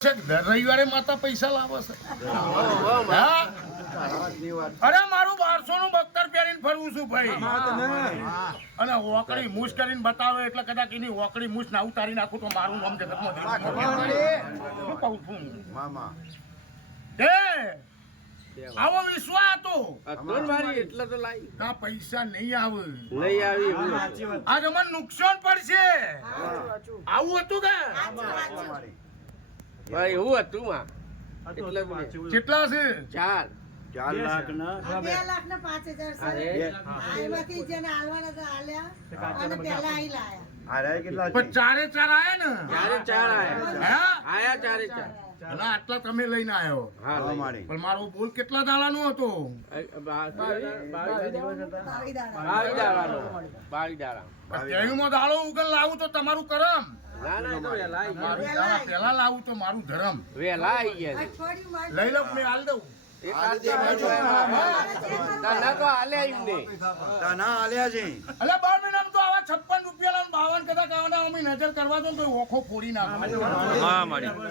દર રવિવારે માતા પૈસા લાવે છે. હા? અરે મારું 1200 નું બખ્તર પહેરીને ફરવું છું ભાઈ. અને ઓકળી મૂછ કરીને બતાવે એટલે કદાચ એની ઓકળી મૂછ ના ઉતારી નાખું તો મારું નામ જગતમાં શું કહું છું એ આવો વિશ્વાસ હતો એટલે તો લાવી આ પૈસા નહીં આવે લઈ આવી આ તમને નુકસાન પડશે આવું હતું કે ભાઈ હું હતું માં એટલે કેટલા છે 4 લાખ ને 5,000 એમાંથી જેને હાલવાના હતા હાલ્યા અને પહેલા આઈ લાયા પણ ચારે ચાર આયા ને ચારે 4 આયા હા આયા ચારે 4 અને આટલા તમે લઈને આવ્યો હા પણ મારો બોલ કેટલા દાડાનો હતો 22 દાડા તેમાં દાડો ઉગલ લાવું તો તમારું કરમ ના ના તો વેલા આવી ગયા. મારું દાડા પહેલા લાવું તો મારું ધરમ વેલા આવી ગયા અઠવાડિયું માં લઈ લો મેં હાલ દઉં એ તાના તો હાલે આવ્યું ને અલે 12 મહિનામાં તો આવા 56 રૂપિયા લાવ 52 કદાચ આવવાના અમે નજર કરવા દો તો ઓખો ફોડી નાખો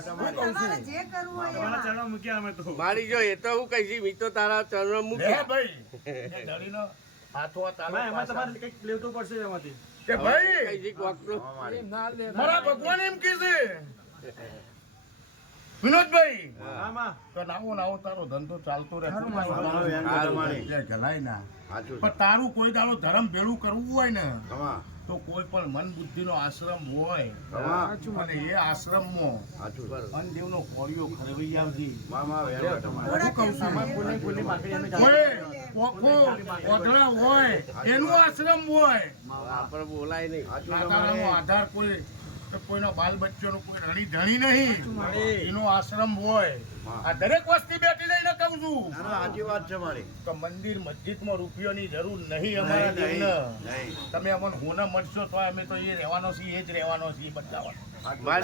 તમારે જે કરવું હોય એ મારી જો એ તો હું કહીશ મી તો તારા ચરણ લે મૂકી ભાઈ એ દળીનો હાથો આ તાલો એમાંથી કે ભાઈ કહીશ વાકરો મારા ભગવાન એમ કીધે વિનોદભાઈ આમાં તો નાવો તારો ધંધો ચાલતો રહે જલાય ના સાચું પણ તારું કોઈ દાડો ધર્મ ભેળું કરવું હોય ને તો કોઈ પણ મન બુદ્ધિ નો આશ્રમ હોય અને એ આશ્રમમાં અનદેવનો કોળિયો ખરવી આવતી શું કહું છું કોઈ કોકો ઓઢળા હોય એનું આશ્રમ હોય આપણે બોલાય નહીં માતાનો આધાર કોઈ કોઈનો બાલ બચ્ચોનો કોઈ રણી ધણી નહીં એનો આશ્રમ હોય આ દરેક વસ્તી બેઠી લઈને કહું છું સાચી વાત છે મારી તો મંદિર મસ્જિદમાં રૂપિયાની જરૂર નહીં અમારા દેવને તમે અમને હોના મળશો તો અમે તો એ રહેવાનો છીએ એ જ રહેવાનો છીએ બતાવવાનો